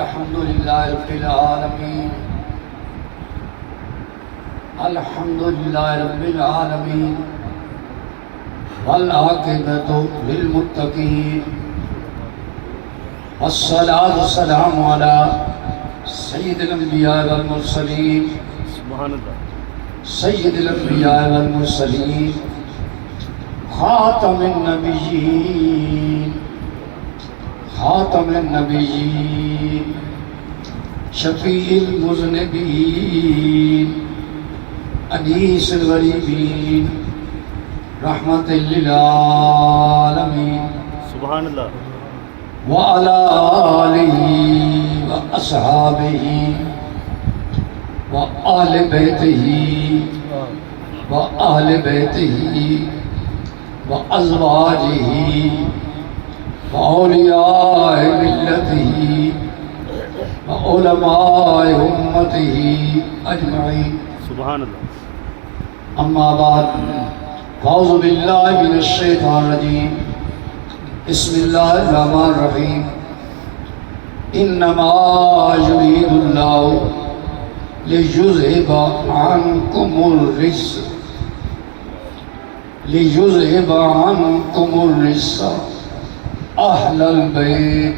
الحمد لله رب العالمين الحمد لله رب العالمين والعاقبة للمتقين والصلاة والسلام على سيد الأنبياء والمرسلين سيد الأنبياء والمرسلين خاتم النبيين خاتم النبيين شفيع المذنبين أنيس الغريبين رحمة للعالمين سبحان اللہ وعلى آله وأصحابه وآل بيته وآل بيته وأزواجه وأولياء ملته وعلماء أمته أجمعين سبحان اللہ أما بعد فأعوذ بالله من الشيطان الرجيم بسم الله الرحمن الرحيم إنما يريد الله ليذهب عنكم الرجس أهل البيت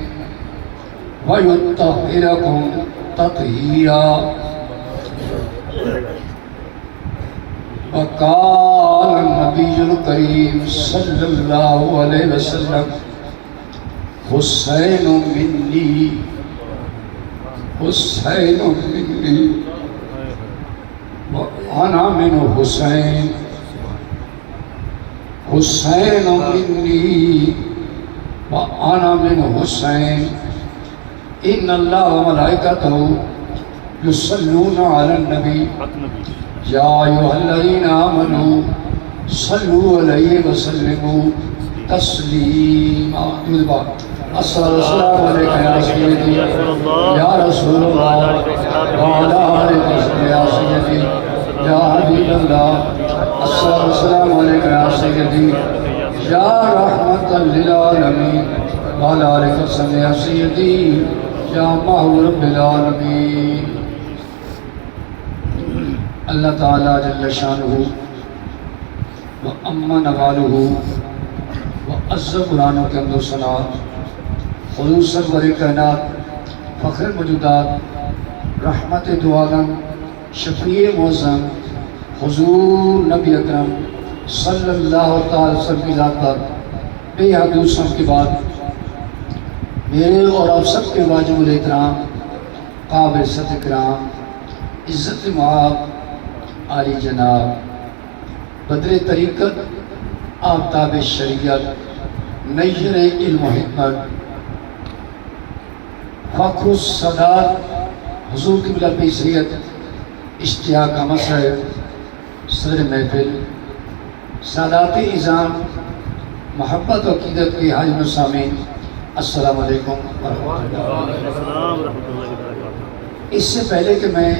ويطهركم تطهيرا وقال النبي الكريم صلى الله عليه وسلم حسين مني حسين مني وأنا من حسين حسين مني وأنا من حسين إن الله وملائكته يصلون على النبي يا أيها الذين آمنوا صلوا عليه وسلموا تسليما السلام عليك يا سيدي يا رسول الله وعلى آلك يا سيدي يا حبيب الله السلام عليك يا سيدي يا رحمة للعالمين وعلى آلك يا سيدي يا محو رب العالمين اللہ تعالیٰ جل شانہ و اما نوالہ و عز قرآن کے حمد و ثنا حضور سرور کائنات فخر موجودات رحمت دو عالم شفیع معظم حضور نبی اکرم صلی اللہ تعالی وسلم کی ذات پر بے حد دوسروں کے بعد میرے اور آپ سب کے واجب الاحترام قابل ست اکرام عزت معاب عالی جناب بدر طریقت آفتاب شریعت نیر علم و حکمت فخر السادات حضور قبلہ پیشریت اشتیاق کا مسئلہ صدر محفل سادات اعظام محبت و عقیدت کے حاضرین و سامعین السلام علیکم ورحمۃ اللہ۔ اس سے پہلے کہ میں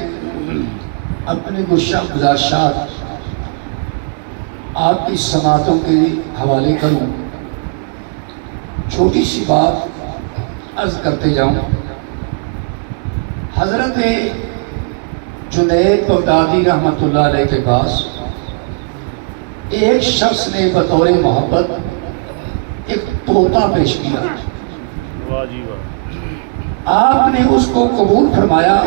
اپنے گزارشات آپ کی سماعتوں کے حوالے کروں چھوٹی سی بات عرض کرتے جاؤں۔ حضرت جنید بغدادی رحمۃ اللہ علیہ کے پاس ایک شخص نے بطور محبت ایک طوطا پیش کیا، آپ نے اس کو قبول فرمایا،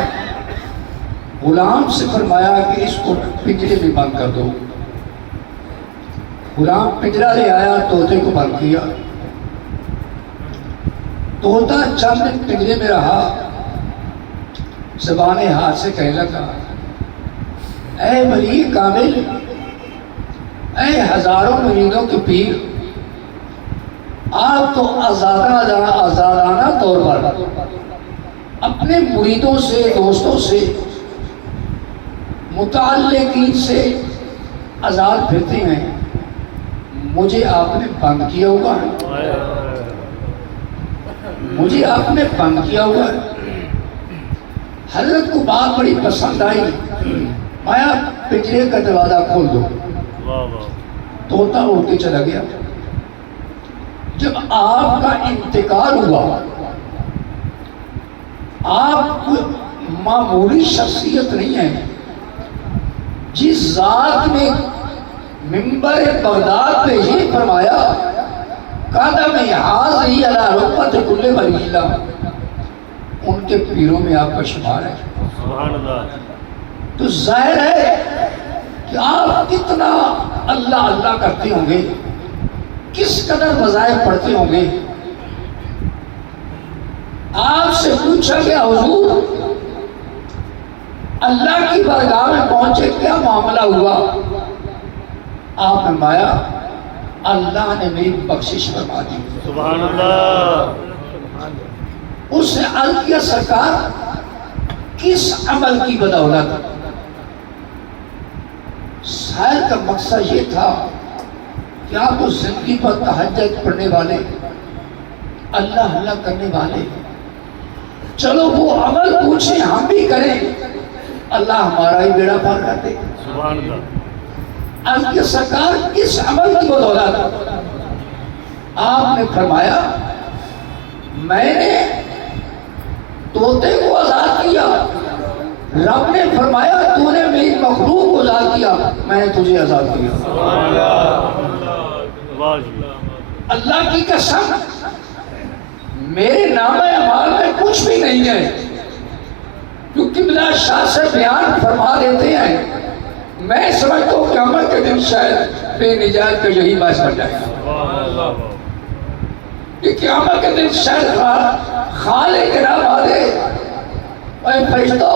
غلام سے فرمایا کہ اس کو پنجرے میں بند کر دو۔ غلام پنجرہ لے آیا، طوطے کو بند کیا، طوطا چند دن پنجرے میں رہا، زبان ہاتھ سے کہنے لگا اے ولی کامل، اے ہزاروں مریدوں کے پیر، آپ تو آزادانہ طور پر اپنے مریدوں سے، دوستوں سے، متعلقین سے آزاد پھرتے ہیں، مجھے آپ نے بند کیا ہوا ہے، مجھے آپ نے بند کیا ہوا ہے۔ حضرت کو بات بڑی پسند آئی، آیا پنجرے کا دروازہ کھول دو۔ طوطا اڑ کے چلا گیا، جب آپ کا انتقال ہوا، آپ معمولی شخصیت نہیں ہے، جس ذات نے منبر بغداد پہ یہ فرمایا قدم حاضری علی رکبت کل ولیلہ، ان کے پیروں میں آپ کا شمار ہے۔ سبحان اللہ۔ تو ظاہر ہے کہ آپ کتنا اللہ اللہ کرتے ہوں گے، کس قدر وظائف پڑھتے ہوں گے۔ آپ سے پوچھا گیا حضور اللہ کی بارگاہ میں پہنچے کیا معاملہ ہوا؟ آپ نے فرمایا اللہ نے میری بخشش فرما دی۔ سبحان اللہ۔ اس نے عرض کیا سرکار کس عمل کی بدولت؟ سائل کا مقصد یہ تھا کہ آپ اس زندگی پر تہجد پڑھنے والے، اللہ اللہ کرنے والے، چلو وہ عمل پوچھیں ہم بھی کریں، اللہ ہمارا ہی بیڑا پار کر دے۔ سبحان اللہ۔ عرض کیا سرکار کس عمل کی بدولت؟ آپ نے فرمایا میں نے طوطے کو آزاد کیا، رب نے فرمایا تو نے میری مخلوق کو آزاد کیا، میں نے تجھے آزاد کیا۔ اللہ کی قسم میرے نام اعمال میں کچھ بھی نہیں ہے، کیونکہ بلا شاہ سے بیان فرما دیتے ہیں، میں سمجھتا ہوں قیامت کے دن شاید بے نجات کا یہی باعث بن جائے گا کہ قیامت کے دن شاید خالق رب آ دے اے فرشتو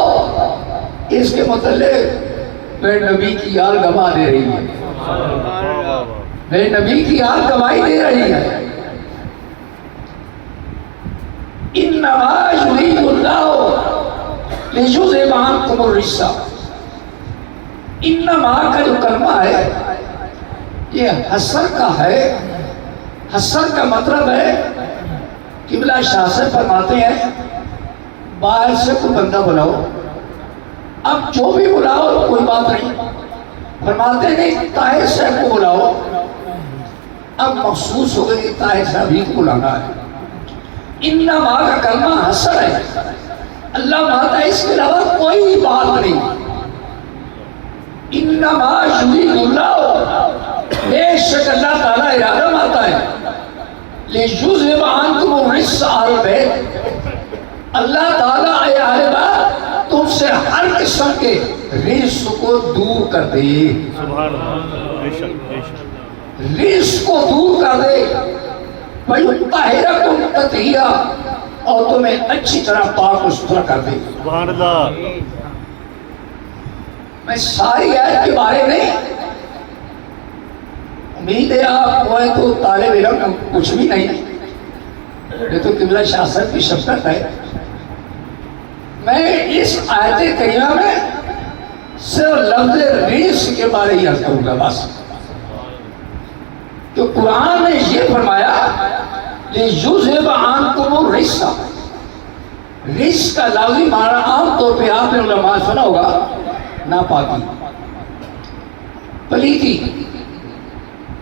اس کے متعلق میرے نبی کی یاد گواہ دے رہی ہے، میرے نبی کی یاد گواہی دے رہی ہے۔ انما یرید اللہ لیذھب عنکم الرجس، انما کا جو کلمہ ہے یہ حسر کا ہے۔ حسر کا مطلب ہے قبلہ شاہ سے فرماتے ہیں باہر سے کوئی بندہ بلاؤ، اب جو بھی بلاؤ کوئی بات نہیں، فرماتے نہیں طاہر صاحب کو بلاؤ، اب مخصوص ہو گئے کہ طاہر صاحب ہی کو بلانا ہے۔ انما کا کلمہ حسر ہے، اللہ ماتا اس کے علاوہ کوئی بات نہیں۔ انما یرید اللہ، بے شک اللہ تعالیٰ ارادہ ماتا ہے لیذھب عنکم الرجس اہل بیت، اللہ تعالیٰ اے اہل بیت تم سے ہر قسم کے رجس کو دور کر دے، سبحان اللہ۔ بے شک بے شک۔ رجس کو دور کر دے، وَيُطَہِّرَکُمْ تَطْہِیرًا، اور تمہیں اچھی طرح پاک و ستھرا کر دے۔ سبحان اللہ۔ میں ساری آیت کے بارے میں امید ہے آپ کو ہے تو طالب علم کچھ بھی نہیں، یہ تو قبلہ شاہ صاحب کی شفقت ہے۔ میں اس آیت کریمہ میں صرف لفظ رجس کے بارے ہی عرض کروں گا بس، تو قرآن نے یہ فرمایا لیذھب عنکم الرجس، رجس کا لفظی معنی عام طور پہ آپ نے علماء سنا ہوگا ناپاکی، پلیتی،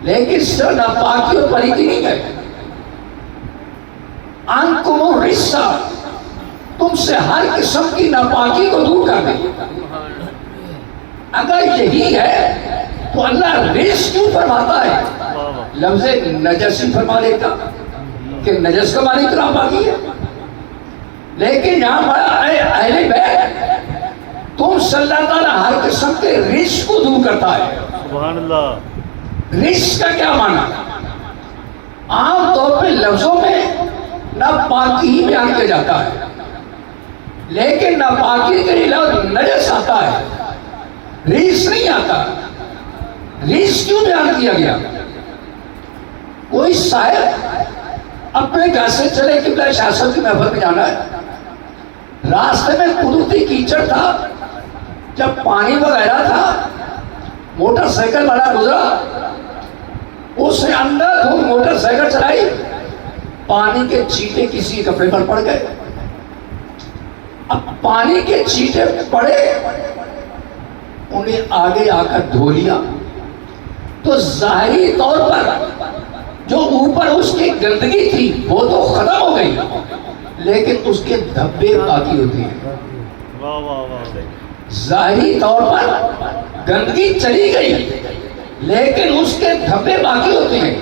لیکن صرف ناپاکی اور پلیتی نہیں ہے، عنکم الرجس تم سے ہر قسم کی ناپاکی کو دور کر دے۔ اگر یہی ہے تو اللہ رجس کیوں فرماتا ہے؟ لفظ نجس ہی فرما دیتا کہ نجس کا معنی تو ناپاکی ہے، لیکن یہاں اے اہل بیت تم سے اللہ تعالیٰ ہر قسم کے رجس کو دور کرتا ہے۔ سبحان اللہ۔ رجس کا کیا معنی؟ عام طور پہ لفظوں میں ناپاکی ہی بیان کیا جاتا ہے، لیکن ناپاکی کے لیے لفظ نجس آتا ہے، رجس نہیں آتا۔ رجس کیوں بیان کیا گیا؟ کوئی صاحب اپنے گھر سے چلے قبلہ شاہ صاحب کی محفل میں جانا ہے، راستے میں قدرتی کیچڑ تھا، جب پانی وغیرہ تھا، موٹر سائیکل والا گزرا، اس نے اندر دھوپ موٹر سائیکل چلائی، پانی کے چیٹے کسی کپڑے پر پڑ گئے۔ اب پانی کے چیٹے پڑے، انہیں آگے آ کر دھو لیا، تو ظاہری طور پر جو اوپر اس کی گندگی تھی وہ تو ختم ہو گئی، لیکن اس کے دھبے باقی ہوتے ہیں۔ واہ واہ واہ، ظاہری طور پر گندگی چلی گئی لیکن اس کے دھبے باقی ہوتے ہیں۔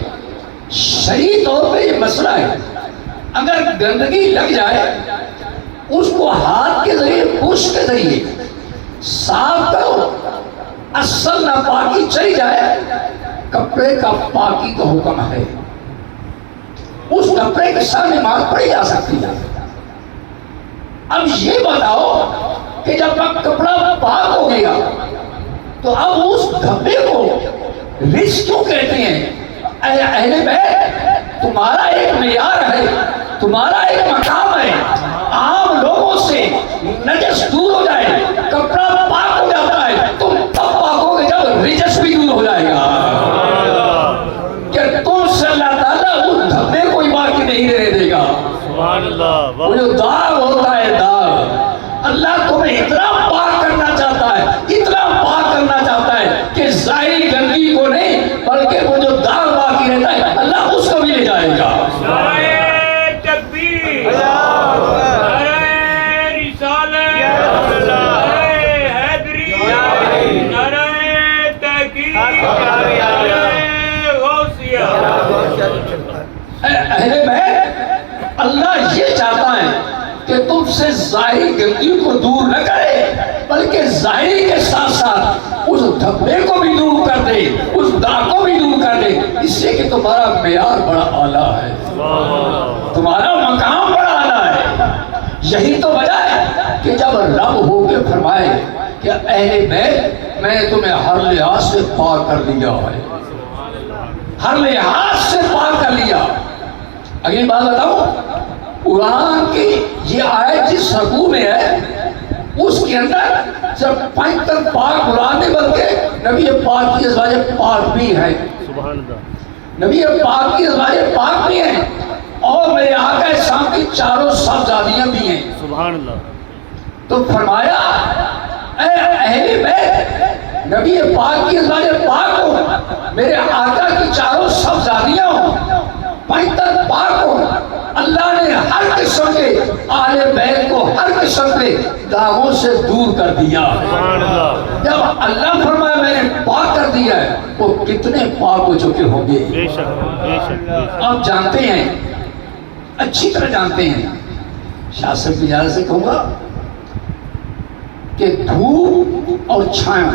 شرعی طور پہ یہ مسئلہ ہے، اگر گندگی لگ جائے اس کو ہاتھ کے ذریعے پوچھ کے ذریعے صاف کرو، اصل ناپاکی چلی جائے کپڑے کا پاکی کا حکم ہے، اس کپڑے کے ساتھ نماز پڑھی جا سکتی ہے۔ اب یہ بتاؤ کہ جب کپڑا پاک ہو گیا تو اب اس دھبے کو رچ کیوں کہتے ہیں؟ اہل بیت تمہارا ایک معیار ہے، تمہارا ایک مقام ہے، عام لوگوں سے نجس دور ہو جائے، کپڑا پاک ہو جاتا ہے، تم تب پاک ہو گے جب رجس بھی دور ہو جائے گا، کہ تم سے اللہ تعالیٰ اس دھبے کو باقی نہیں رہنے دے گا۔ سبحان اللہ، وہ جو داغ ہوتا ہے داغ، اللہ تمہیں اتنا پاک کرنا چاہتا ہے، اتنا پاک کرنا چاہتا ہے کہ ظاہری گندگی کو نہیں بلکہ وہ جو داغ باقی رہتا ہے اللہ اس کو بھی لے جائے گا۔ نعرہ تکبیر، نعرہ رسالت، نعرہ حیدری، نعرہ تحقیق، نعرہ غوثیہ۔ اہل بیت اللہ یہ چاہتا ہے کہ تم سے ظاہری گندگی کو دور نہ کرے بلکہ ظاہری کے ساتھ ساتھ اس دھبے کو بھی دور کر دے، اس داغ کو بھی دور کر دے، اس سے کہ تمہارا معیار بڑا اعلیٰ ہے، تمہارا مقام بڑا اعلیٰ ہے۔ یہی تو وجہ ہے کہ جب رب ہو کے فرمائے کہ اہل بیت میں نے تمہیں ہر لحاظ سے پاک کر دیا ہے، ہر لحاظ سے پاک کر لیا۔ اگلی بات بتاؤں، قرآن کی یہ آیت جس رکوع میں ہے اس کے اندر جب 75 پاک قرآن نہیں بلکہ نبی پاک کی ازواج پاک بھی ہے، سبحان اللہ، نبی پاک کی ازواج پاک بھی ہیں اور میرے آقا اسلام کی چاروں صاحبزادیاں بھی ہیں۔ سبحان اللہ، تو فرمایا اے اہل بیت نبی پاک کی ازواج پاک ہو، میرے آقا کی چاروں صاحبزادیاں ہوں، 75 پاک ہو۔ اللہ نے ہر قسم کے اہل بیت کو ہر قسم کے داغوں سے دور کر دیا۔ سبحان اللہ، جب اللہ فرمایا میں نے پاک کر دیا ہے وہ کتنے پاک ہو چکے ہوں گے۔ بے شک بے شک بے شک، آپ جانتے ہیں، اچھی طرح جانتے ہیں، شاہ صاحب کی اجازت سے کہوں گا کہ دھوپ اور چھایا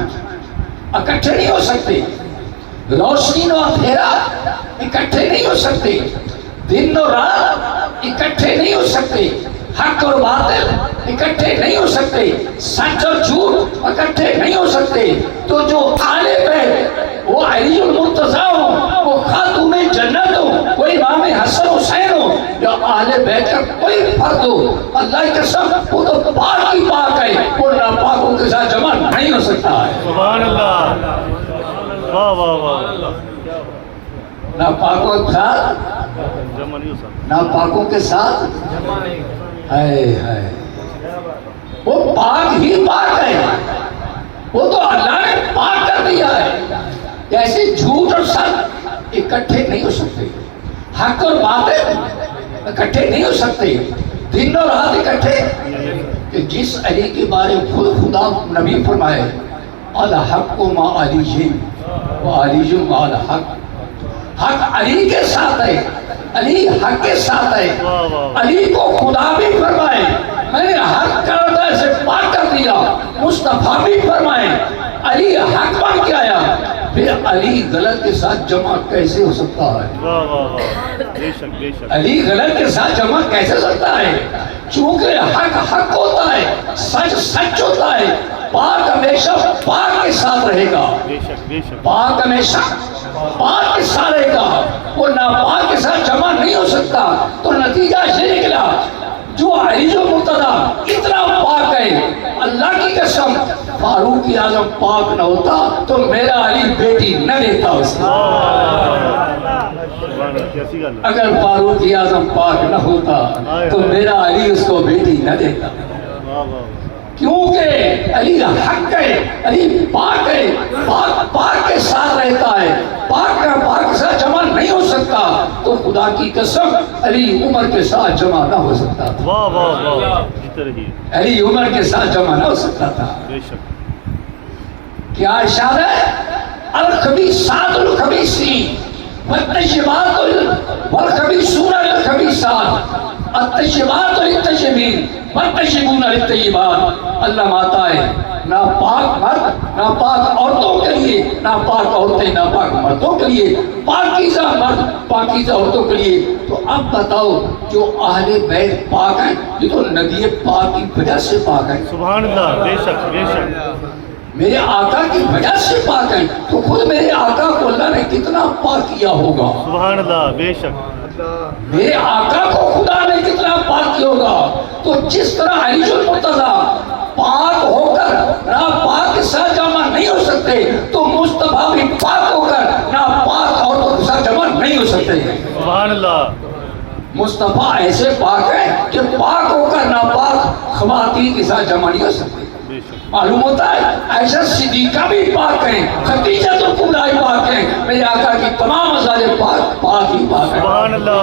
اکٹھے نہیں ہو سکتے، روشنی اور اندھیرا اکٹھے نہیں ہو سکتے، دن اور رات اکٹھے نہیں ہو سکتے، حق اور باطل اکٹھے نہیں ہو سکتے، سچ اور جھوٹ اکٹھے نہیں ہو سکتے۔ تو جو آلے بیت وہ علی المرتضیٰ ہو، وہ خاتون جنت ہو، وہ امام حسن حسین ہو، یا اہل بیت کا کوئی فرد ہو، اللہ کی قسم وہ تو پاک ہی پاک ہے، وہ ناپاکوں کے ساتھ جمع نہیں ہو سکتا ہے۔ سبحان اللہ، واہ واہ واہ، ناپاکوں کے ساتھ جمع نہیں ہو سکتا، ناپاکوں کے ساتھ ہائے ہائے، وہ پاک ہی پاک ہے، وہ تو اللہ نے پاک کر دیا ہے۔ جیسے جھوٹ اور سچ اکٹھے نہیں ہو سکتے، حق اور باطل اکٹھے نہیں ہو سکتے، دن اور رات اکٹھے، کہ جس علی کے بارے خود خدا نبی فرمائے الحق مع علی و علی مع الحق، حق علی کے ساتھ ہے، علی حق کے ساتھ ہے۔ علی کو خدا بھی فرمائے میں نے حق کردہ سے پاک کر دیا، مصطفیٰ بھی فرمائے علی حق بن کے آیا، پھر علی غلط کے ساتھ جمع کیسے ہو سکتا ہے؟ واہ واہ واہ، بے شک بے شک، علی غلط کے ساتھ جمع کیسے ہو سکتا ہے؟ چونکہ حق حق ہوتا ہے، سچ سچ ہوتا ہے، پاک ہمیشہ پاک کے ساتھ رہے گا، بے شک بے شک، پاک ہمیشہ پاک کے ساتھ رہے گا، وہ ناپاک کے ساتھ جمع نہیں ہو سکتا۔ تو نتیجہ یہ نکلا جو علی مرتضیٰ اتنا پاک ہے، اللہ کی قسم فاروق اعظم پاک نہ ہوتا تو میرا علی بیٹی نہ دیتا اس کو۔ سبحان اللہ، کیسی گل ہے، اگر فاروق اعظم پاک نہ ہوتا تو میرا علی اس کو بیٹی نہ دیتا، واہ واہ واہ، کیونکہ علی حق ہے، علی پاک ہے، پاک پاک کے ساتھ رہتا ہے، پاک کا پاک کے ساتھ جمع نہیں ہو سکتا۔ خدا کی قسم علی عمر کے ساتھ جمع نہ ہو سکتا تھا. واہ واہ واہ جیتے رہیے. علی عمر کے ساتھ جمع نہ ہو سکتا تھا. بے شک. کیا ارشاد ہے؟ الخبیثات الخبیثین والطیبات والخبیثون للخبیثات الطیبات للطیبین والطیبون للطیبات. اللہ ماتا ہے ناپاک مرد ناپاک عورتوں کے لیے، ناپاک عورتیں ناپاک مردوں کے لیے، پاکیزہ مرد پاکیزہ عورتوں کے لیے. تو اب بتاؤ جو اہل بیت پاک ہیں یہ تو نبی پاک کی وجہ سے پاک ہیں. سبحان اللہ. بے شک بے شک. میرے آقا کی وجہ سے پاک ہیں تو خود میرے آقا کو اللہ نے کتنا پاک کیا ہوگا. سبحان اللہ. بے شک. میرے آقا کو خدا نے کتنا پاک کیا ہوگا. تو جس طرح علی المرتضیٰ پاک ہو کر ناپاک کے ساتھ جمع نہیں ہو سکتے تو مصطفیٰ بھی پاک ہو کر ناپاک عورتوں کے ساتھ جمع نہیں ہو سکتے. سبحان اللہ. مصطفیٰ ایسے پاک ہیں کہ پاک ہو کر ناپاک خواتین کے ساتھ جمع نہیں ہو سکتے. بے شک. معلوم ہوتا ہے عائشہ صدیقہ بھی پاک ہیں، خدیجہ تو کبریٰ پاک ہیں، میرے آقا کی تمام ازواج پاک پاک ہی پاک ہیں. سبحان اللہ.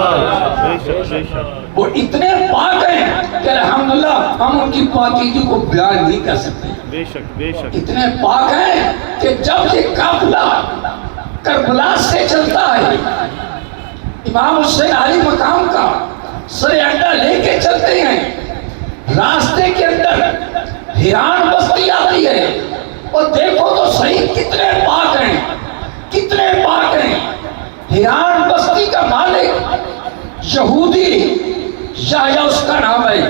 بے شک بے شک. وہ اتنے پاک ہیں کہ الحمدللہ ہم ان کی پاکیزگی کو بیان نہیں کر سکتے. بے شک بے شک. اتنے پاک ہیں کہ جب یہ قافلہ کربلا سے چلتا ہے امام حسین علی مقام کا سر اڈا لے کے چلتے ہیں، راستے کے اندر ہیران بستی آتی ہے اور دیکھو تو صحیح کتنے پاک ہیں، کتنے پاک ہیں. ہیران بستی کا مالک یہودی یحییٰ اس کا نام ہے،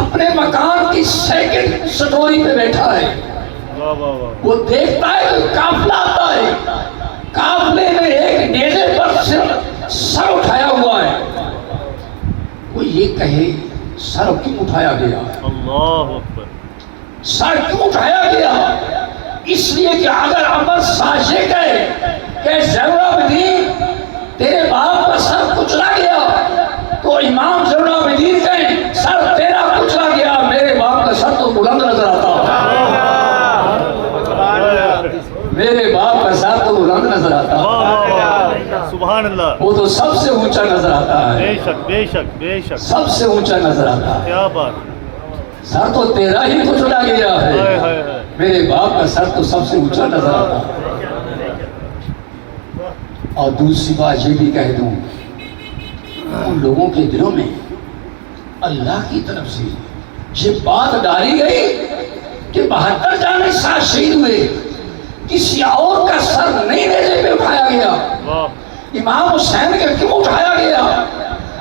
اپنے مکان کی سیکنڈ سٹوری پہ بیٹھا ہے. واہ واہ واہ. وہ دیکھتا ہے کہ قافلہ آتا ہے، قافلے میں ایک نیزے پر سر اٹھایا ہوا ہے. وہ یہ کہے سر کیوں اٹھایا گیا؟ اللہ اکبر. سر کیوں اٹھایا گیا؟ اس لیے کہ اگر عمر سازے گئے کہ زین العابدین تیرے باپ کا سر کچلا گیا تو امام زین العابدین کہیں سر تیرا کچلا گیا، میرے باپ کا سر تو بلند نظر آتا. میرے باپ کا سر تو بلند نظر آتا. سبحان اللہ. وہ تو سب سے اونچا نظر آتا ہے. بے شک بے شک بے شک. سب سے اونچا نظر آتا ہے. کیا بات. سر تو تیرا ہی کچلا گیا ہے، میرے باپ کا سر تو سب سے اونچا نظر آتا ہے. اور دوسری بات یہ بھی کہہ دوں، ان لوگوں کے دلوں میں اللہ کی طرف سے یہ بات ڈالی گئی کہ 72 جانے ساتھ شہید ہوئے، کسی اور کا سر نہیں نیزے پہ اٹھایا گیا. امام حسین کے کیوں اٹھایا گیا؟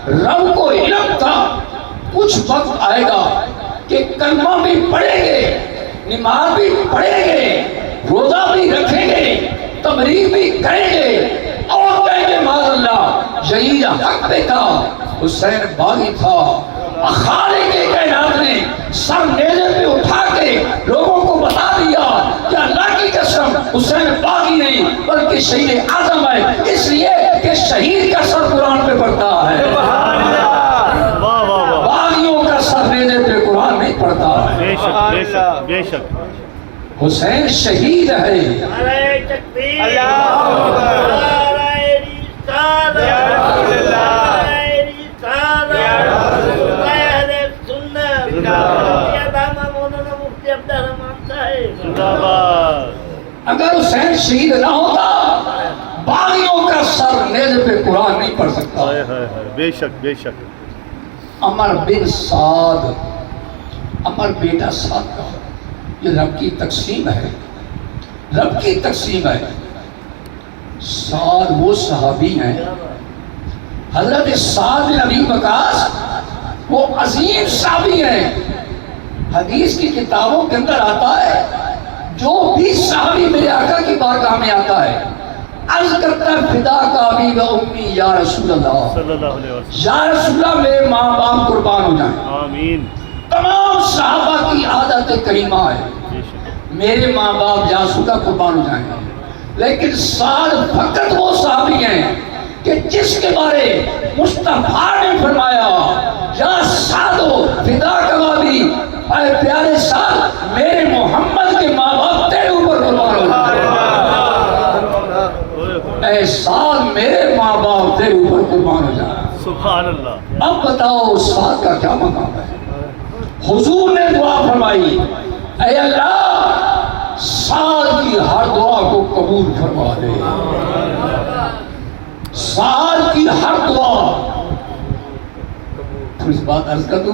رب کو علم تھا کچھ وقت آئے گا کہ کلمہ بھی پڑھیں گے، نماز بھی پڑھیں گے، روزہ بھی رکھیں گے، تبلیغ بھی کریں گے اور کہیں گے معاذ اللہ یہی حق پہ تھا، حسین باغی تھا. خالق کائنات نے سر نیزے پہ اٹھا کے لوگوں کو بتا دیا کہ اللہ کی قسم حسین باغی نہیں بلکہ شہید اعظم ہے، اس لیے کہ شہید کا سر قرآن پہ پڑتا ہے، باغیوں کا سر نیزے پہ قرآن نہیں پڑتا ہے. بے شک بے شک بے شک. حسین شہید ہے. اگر حسین شہید نہ ہوتا باغیوں کا سر نیزے پہ قرآن نہیں پڑھ سکتا. بے شک بے شک. عمر بن سعد، عمر بیٹا سعد کا، یہ رب کی تقسیم ہے، رب کی تقسیم ہے. سعد وہ صحابی ہیں، حضرت سعد بن ابی وقاص وہ عظیم صحابی ہیں. حدیث کی کتابوں کے اندر آتا ہے جو بھی صحابی میرے آقا کی بارگاہ میں آتا ہے عرض کرتا ہے فدا کا ابی و امی یا رسول اللہ، صلی اللہ علیہ وسلم، یا رسول اللہ میرے ماں باپ قربان ہو جائیں. آمین. تمام صحابہ کی عادت کریمہ ہے میرے ماں باپ یا رسول اللہ قربان ہو جائیں. لیکن سعد فقط وہ صحابی ہیں کہ جس کے بارے مصطفیٰ نے فرمایا یا سعدو فدا کا ابی، اے پیارے سعد میرے محمد کے ماں باپ تیرے اوپر قربان ہو جائیں. اے سعد میرے ماں باپ تیرے اوپر قربان ہو جانا. سبحان اللہ. اب بتاؤ سعد کا کیا مقام ہے. حضور نے دعا فرمائی اے اللہ سعد کی ہر دعا کو قبول فرما دے. سعد کی ہر دعا. تو اس بات عرض کر دوں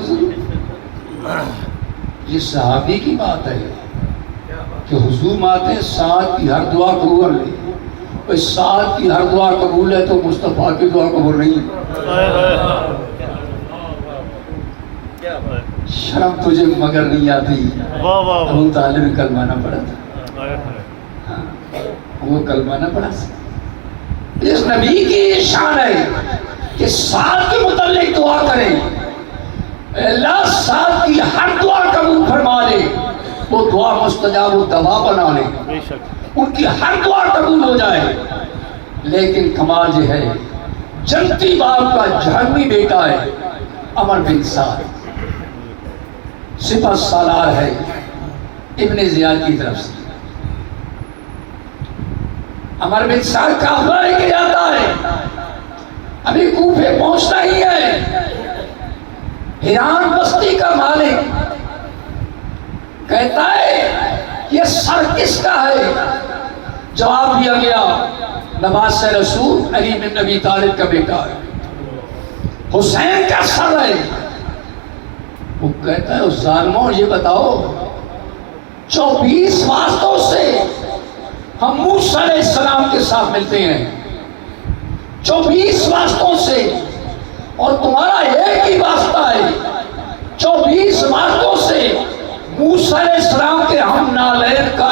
یہ صحابی کی بات ہے کہ حضور ماتے ہیں سعد کی ہر دعا قبول لے. بھئی سعد کی ہر دعا قبول ہے تو مصطفیٰ کی دعا قبول نہیں ہے. شرم تجھے مگر نہیں آتی. ابو طالب نے کلمہ نہ پڑھا تھا. وہ کلمہ نہ پڑھا سکتا. اس نبی کی شان ہے کہ سعد کے متعلق دعا کریں اللہ سعد کی ہر دعا قبول فرما لے. وہ دعا مستجاب و دوا بنا لے. ان کی ہر دعا قبول ہو جائے. لیکن کمال یہ ہے جنتی باپ کا جہنمی بیٹا ہے عمر بن سعد. صفت سالار ہے ابن زیاد کی طرف سے. عمر بن سعد قافلہ لے کے جاتا ہے. ابھی کوفے پہنچنا ہی ہے. ایران بستی کا مالک کہتا ہے یہ سر کس کا ہے؟ جواب دیا گیا نواز رسول علی بن ابی طالب کا بیٹا ہے. حسین کا سر ہے. وہ کہتا ہے ظالموں یہ بتاؤ 24 واسطوں سے ہم موسیٰ علیہ السلام کے ساتھ ملتے ہیں. 24 واسطوں سے اور تمہارا ایک ہی واسطہ ہے. 24 واسطوں سے موسیٰ علیہ السلام کے ہم نالین کا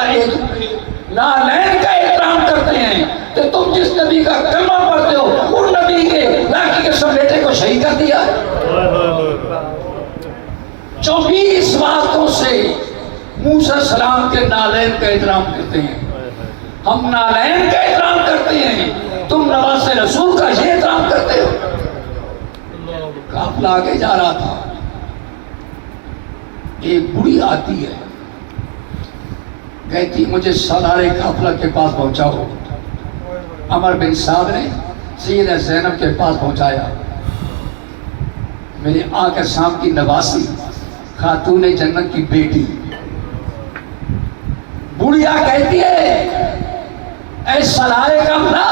احترام کرتے ہیں. کہ تم جس نبی کا کلمہ پڑھتے ہو ان نبی کے لاکی کے سب بیٹے کو شہید کر دیا. 24 واسطوں سے موسیٰ علیہ السلام کے نالین کا احترام کرتے ہیں. ہم نالین کا احترام کرتے ہیں تم نواز رسول کا یہ احترام کرتے ہو. قافلہ آگے جا رہا تھا. ایک بڑی آتی ہے کہتی مجھے سالار قافلہ کے پاس پہنچاؤ. عمر بن سعد نے سیدہ زینب کے پاس پہنچایا. میرے آقا شام کی نواسی خاتون جنت کی بیٹی. بڑھیا کہتی ہے اے سالار قافلہ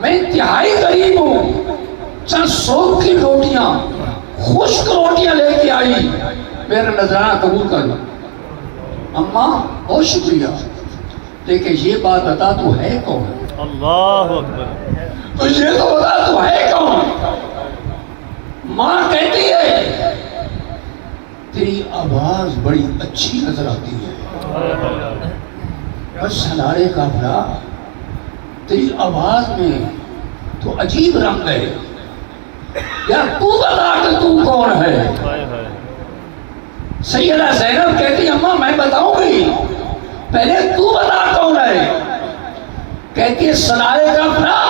میں انتہائی غریب ہوں. چند سوکھی روٹیاں خشک روٹیاں لے کے آئی میرا نذرانہ قبول کر لو. اماں بہت شکریہ لیکن یہ بات بتا تو ہے کون؟ اللہ اکبر. تو یہ تو بتا تو ہے کون؟ ماں کہتی ہے تیری آواز بڑی اچھی نظر آتی ہے. بس سالار قافلہ تیری آواز میں تو عجیب رنگ ہے. یار تو بتا کہ تو کون ہے؟ سیدہ زینب کہتی اماں میں بتاؤں گی پہلے تو بتا کون ہے. کہتی ہے سالار قافلہ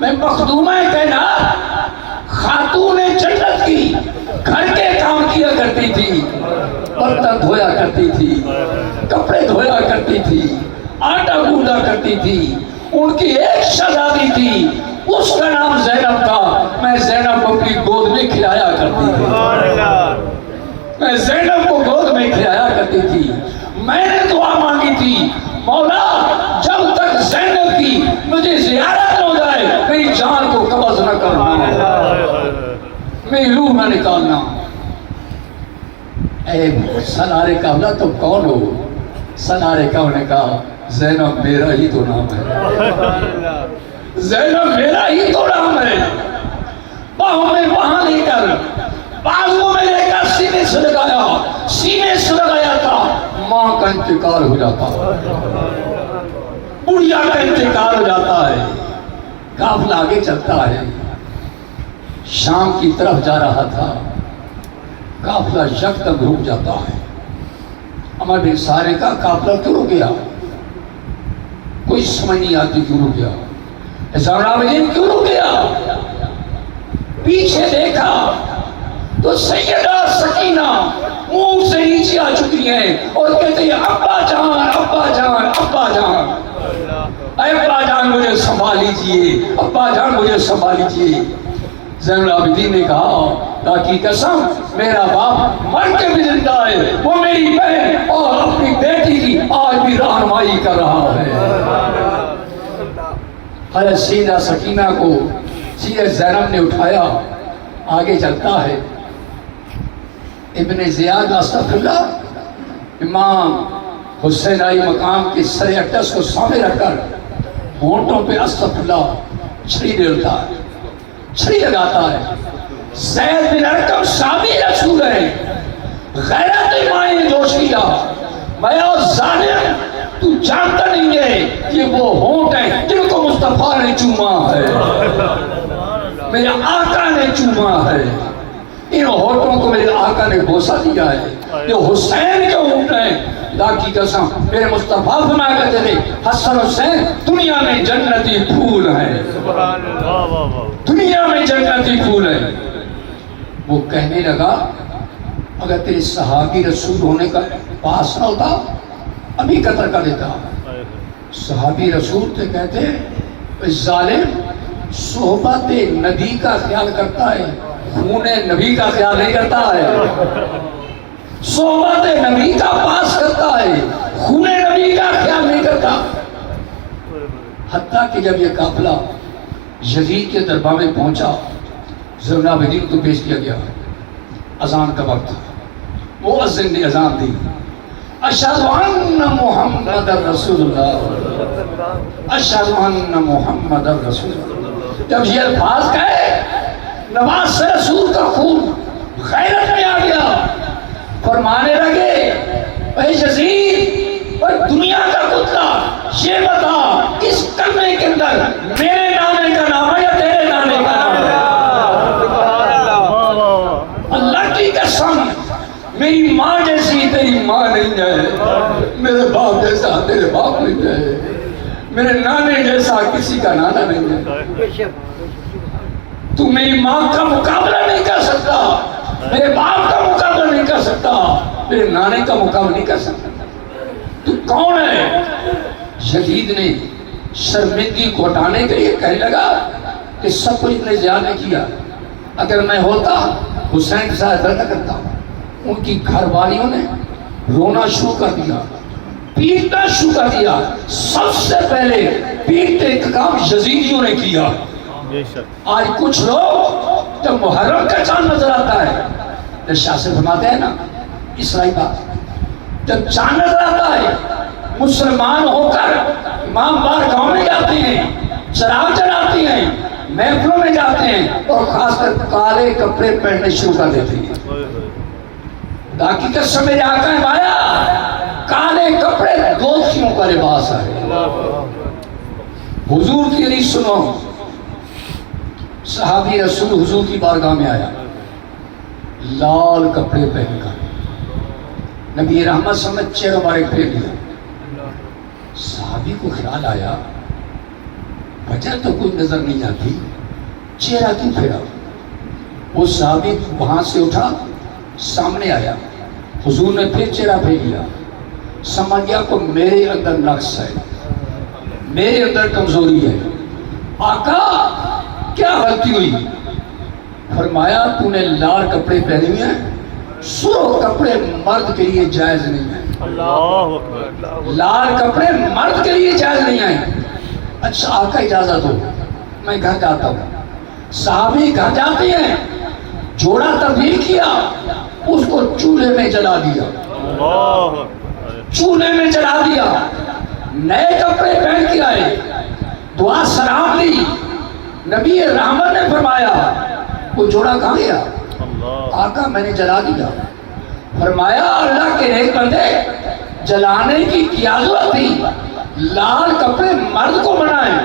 میں مخدومہ کائنات خاتون جنت کی گھر کے کام کیا کرتی تھی. برتن دھویا کرتی تھی, کپڑے دھویا کرتی تھی, آٹا گوندا کرتی تھی. ان کی ایک شہزادی تھی اس کا نام زینب تھا. میں زینب کو اپنی گود میں کھلایا کرتی تھی. میں زینب کو گود میں کھلایا کرتی تھی. میں نے دعا مانگی تھی مولا جب تک زینب کی مجھے زیارت ہو جائے میری جان کو قبض نہ کرنا, میری روح نہ نکالنا. اے سالار قافلہ تم کون ہو؟ سالار قافلہ نے کہا زینب میرا ہی تو نام ہے. زینب میرا ہی تو نام ہے. باہوں میں وہاں لے کر بازو میں لے کر سینے سے لگایا تھا ماں کا انتقال ہو جاتا, بڑھیا کا انتقال ہو جاتا ہے. قافلہ آگے چلتا ہے. شام کی طرف جا رہا تھا. قافلہ یکدم رک جاتا ہے. عمر بن سارے کا قافلہ کیوں رک گیا؟ کوئی سمجھ نہیں آتی کیوں رک گیا. حسین کیوں رک گیا؟ پیچھے دیکھا تو سیدہ سکینہ منہ سے نیچے آ چکی ہیں اور کہتے ہیں ابا جان ابا جان ابا جان. اے ابا جان مجھے سنبھال لیجیے، ابا جان مجھے سنبھال لیجیے۔ زین العابدین نے کہا خدا کی قسم میرا باپ مر کے بھی زندہ ہے، وہ میری بہن اور اپنی بیٹی کی آج بھی رہنمائی کر رہا ہے۔ حضرت سیدہ سکینہ کو سیدہ زینب نے اٹھایا، آگے چلتا ہے۔ ابن زیاد استغفر اللہ، امام حسین علیہ مقام کے سر اقدس کو سامنے رکھ کر ہونٹوں پہ استغفر اللہ چھری ڈالتا ہے، چھری لگاتا ہے۔ زید بن ارقم صحابی رسول ہے، غیرت ایمان نے جوش کیا، میں اور ظالم تو جانتا نہیں ہے کہ وہ ہونٹ ہیں جن کو مصطفیٰ نے چوما ہے، میرے آقا نے چوما ہے، ان ہونٹوں کو میرے آقا نے بوسہ دیا ہے، جو حسین کے ہونٹ ہیں۔ خدا کی قسم میرے مصطفیٰ فرمایا کرتے تھے حسن حسین دنیا میں جنتی پھول ہیں، دنیا میں جنتی پھول ہیں۔ وہ کہنے لگا اگر تیرے صحابی رسول ہونے کا پاس نہ ہوتا ابھی قتل کر دیتا۔ صحابی رسول تھے، کہتے ظالم صحبت نبی کا خیال کرتا ہے، خون نبی کا خیال نہیں کرتا ہے، صحبت نبی کا پاس کرتا ہے، خون نبی کا خیال نہیں کرتا۔ حتیٰ کہ جب یہ قافلہ یزید کے دربار میں پہنچا، زین العابدین کو پیش کیا گیا، اذان کا وقت تھا، مؤذن نے اذان دی، اشہد ان محمد رسول اللہ، اشہد ان محمد رسول اللہ۔ جب یہ الفاظ کہے نواز سے رسول کا خون غیرت میں آ گیا، فرمانے لگے اے یزید اور دنیا کا کتلا یہ بتا اس کلمے کے اندر میرے نانے کا نام ہے یا تیرے نانے کا نام ہے؟ اللہ کی قسم میری ماں جیسی تیری ماں نہیں ہے، میرے باپ جیسا تیرے باپ نہیں ہے، میرے نانے جیسا کسی کا نانا نہیں ہے۔ تو میری ماں کا مقابلہ نہیں کر سکتا، میرے باپ کا مقابلہ نہیں کر سکتا، میرے نانے کا مقابلہ نہیں کر سکتا۔ تو کون ہے؟ یزید نے شرمندگی کو ہٹانے کے لیے کہنے لگا کہ سب کچھ اتنے زیادہ کیا، اگر میں ہوتا حسین کے ساتھ نہ کرتا۔ ان کی گھر والیوں نے رونا شروع کر دیا، پیٹنا شروع کر دیا۔ سب سے پہلے پیٹنے کا کام یزیدیوں نے کیا۔ آج کچھ لوگ جب محرم کا چاند نظر آتا ہے، شاہ سے فرماتے ہیں نا اسرائی بات، جب چاند نظر آتا ہے مسلمان ہو کر امام بار گاؤں میں جاتے ہیں، چراغ جلاتے ہیں، محفلوں میں جاتے ہیں اور خاص کر کالے کپڑے پہننے شروع کر دیتے ہیں۔ خدا کی قسم میرے آقا ہے بایا کالے کپڑے دوستیوں کا لباس ہے۔ حضور کی حدیث سنو، صحابی رسول حضور کی بارگاہ میں آیا لال کپڑے پہن کر، نبی رحمت سمجھ چہرہ مبارک پھیر لیا۔ صحابی کو خیال آیا وجہ تو کوئی نظر نہیں آتی، چہرہ کیوں پھیرا؟ وہ صحابی وہاں سے اٹھا سامنے آیا، حضور نے پھر چہرہ پھیر لیا، سمجھ گیا کو میرے اندر نقص ہے، میرے اندر کمزوری ہے۔ آقا کیا غلطی ہوئی؟ فرمایا تو نے لال کپڑے پہنے ہوئے ہیں، سرخ کپڑے مرد کے لیے جائز نہیں ہیں۔ لال کپڑے مرد کے لیے جائز نہیں ہیں۔ اچھا آقا اجازت ہو میں گھر جاتا ہوں۔ صحابی گھر جاتے ہیں، جوڑا تبدیل کیا، اس کو چولہے میں جلا دیا، چولہے میں جلا دیا، نئے کپڑے پہن کے آئے، دعا سلام لی۔ نبی رحمت نے فرمایا وہ جوڑا کہاں گیا؟ آقا میں نے جلا دیا۔ فرمایا اللہ کے نیک بندے جلانے کی کیا ضرورت تھی؟ لال کپڑے مرد کو بنائیں،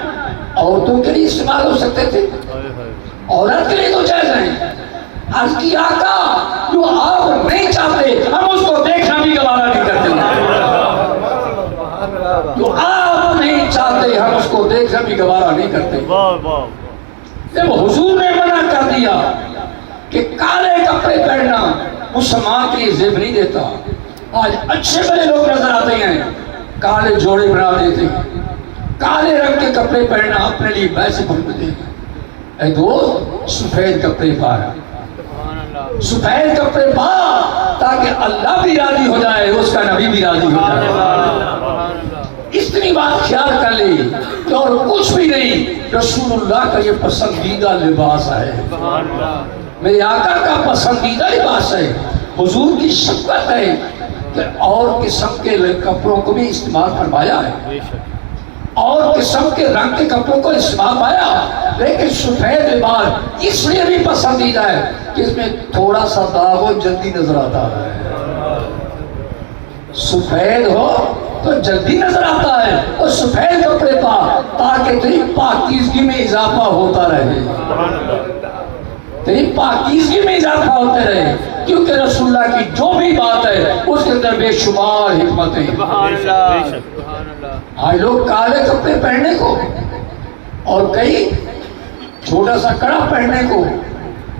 عورتوں کے لیے استعمال ہو سکتے تھے، عورت کے لیے تو جائز ہیں۔ عرض کی آقا جو آپ نہیں چاہتے ہم اس کو دیکھنا بھی گوارا نہیں کرتے، جو آپ نہیں چاہتے ہم اس کو دیکھنا بھی گوارا نہیں کرتے۔ جب حضور نے منع کر دیا کہ کالے کپڑے پہننا مسلمان کے لیے زیب نہیں دیتا، آج اچھے بڑے لوگ نظر آتے ہیں کالے جوڑے بنا دیتے ہیں، کالے رنگ کے کپڑے پہننا اپنے لیے ویسے بہت دے گا. اے دوست سفید کپڑے پا سفید کپڑے پا تاکہ اللہ بھی راضی ہو جائے اس کا نبی بھی راضی ہو جائے. اتنی بات خیال کر لی کہ اور کچھ بھی نہیں، رسول اللہ کا یہ پسندیدہ لباس ہے، میرے آقا کا پسندیدہ لباس ہے. حضور کی شفقت ہے کہ اور قسم کے کپڑوں کو بھی استعمال فرمایا ہے، اور قسم کے رنگ کے کپڑوں کو استعمال پایا، لیکن سفید لباس اس لیے بھی پسندیدہ ہے کہ اس میں تھوڑا سا داغ ہو جلدی نظر آتا ہے. سفید ہو تو جلدی نظر آتا ہے، اور سفید کپڑے پا تاکہ تیری پاکیزگی میں اضافہ ہوتا رہے، تیری پاکیزگی میں اضافہ ہوتے رہے، کیونکہ رسول اللہ کی جو بھی بات ہے اس کے اندر بے شمار حکمتیں. آج لوگ کالے کپڑے پہننے کو اور کئی چھوٹا سا کڑا پہننے کو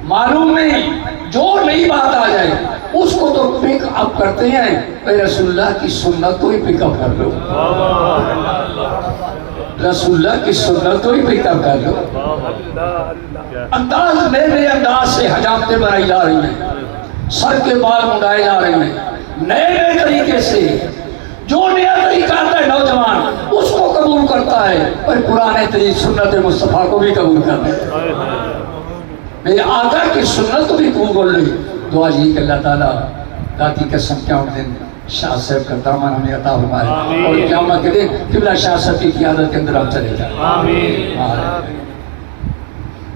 معلوم نہیں، جو نئی بات آ جائے اس کو تو پک اپ کرتے ہیں. اے رسول اللہ کی سنت کو ہی پک اپ کر لو، رسول اللہ کی سنت کو ہی پک اپ کر لو. انداز نئے نئے انداز سے حجامتیں بنائی جا رہی ہیں، سر کے بال منڈائے جا رہے ہیں نئے نئے طریقے سے. جو نیا طریقہ آتا ہے نوجوان اس کو قبول کرتا ہے، اور پرانے طریق سنت مصطفیٰ کو بھی قبول کرتا ہے. میرے آقا کی سنت کو بھی قبول لے. دعا یہ کہ اللہ تعالیٰ ذاتی قسم قیامت دن شاہ صاحب کا دامن ہمیں عطا فرمائے، اور قیامت کے دن قبلہ شاہ صاحب کی قیادت کے اندر ہم چلے جائیں. آمین.